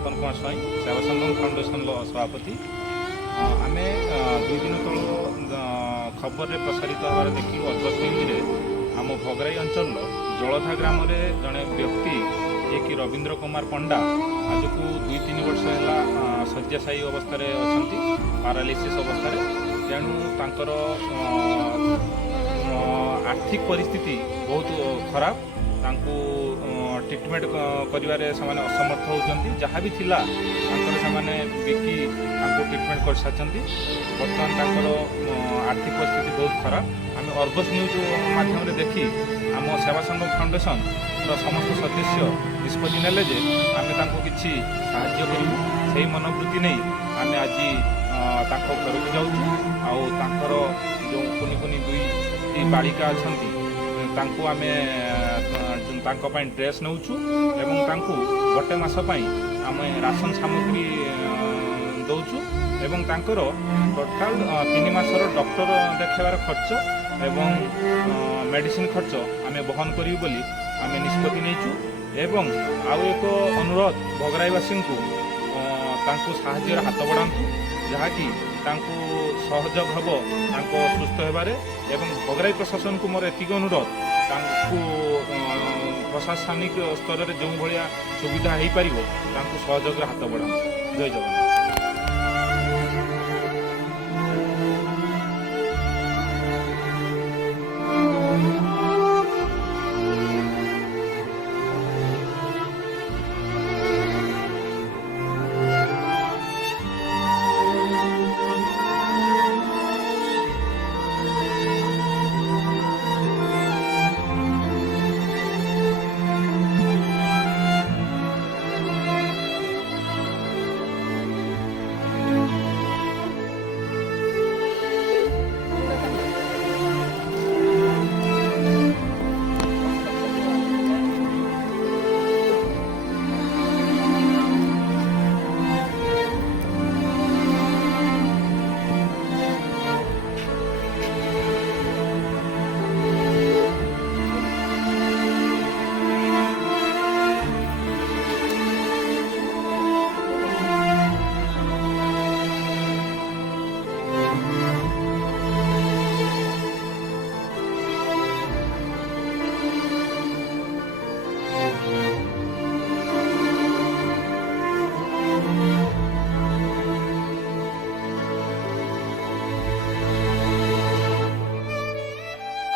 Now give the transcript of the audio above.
तपन कुमार स्वाई सेवा संगम फाउंडेशन सभापति। आम 2 दिन तल खबर में प्रसारित हमार देखी अर्गस न्यूज आम भगराई अंचल जलधा ग्राम जड़े व्यक्ति ये कि रवींद्र कुमार पंडा आज को 2-3 वर्ष है शଯ୍याशायी अवस्था अच्छा पारालिसिस अवस्था तेणु तांकर आर्थिक परिस्थिति बहुत खराब तांको ट्रिटमेंट करिवारे समाने असमर्थ होउचंती जहाँ भी थिला तांकर समाने बिकी तांको ट्रिटमेंट कर साचंती। वर्तमान तांकर आर्थिक परिस्थिति बहुत खराब। आम अर्गस न्यूज माध्यम रे देखी आम सेवा संगम फाउंडेशन समस्त सदस्य निष्पत्ति नेले जे आमे तांको किछि साहाय्य करिबु सेही मनोवृत्ति नै आमे आज तांको घरକୁ जाउछु आउ तांकर जो कुनी कुनी दुई बालिका अछंती तांको आमे तांको पाई ड्रेस नौछु एवं तांको गोटे मास पाई आमे राशन सामग्री दौछु एवं तांकर टोटाल 3 मासर डॉक्टर देखेबार खर्च एवं मेडिसिन खर्च आमे बहन करियु बोली आमे निष्पत्ति नेछु। एवं आउ एक अनुरोध भगराईवासी को तांको साहाय्यर हाथ बढ़ातु जहाँकि तांको सहयोग हम तांको सुस्थ हेबारे एवं भगराई प्रशासन को मोर एतिक अनुरोध तांको प्रशासनिक स्तर में जो भाया सुविधा हो पार तांको सहयोग हाथ बढ़ातु। जय जगन्नाथ।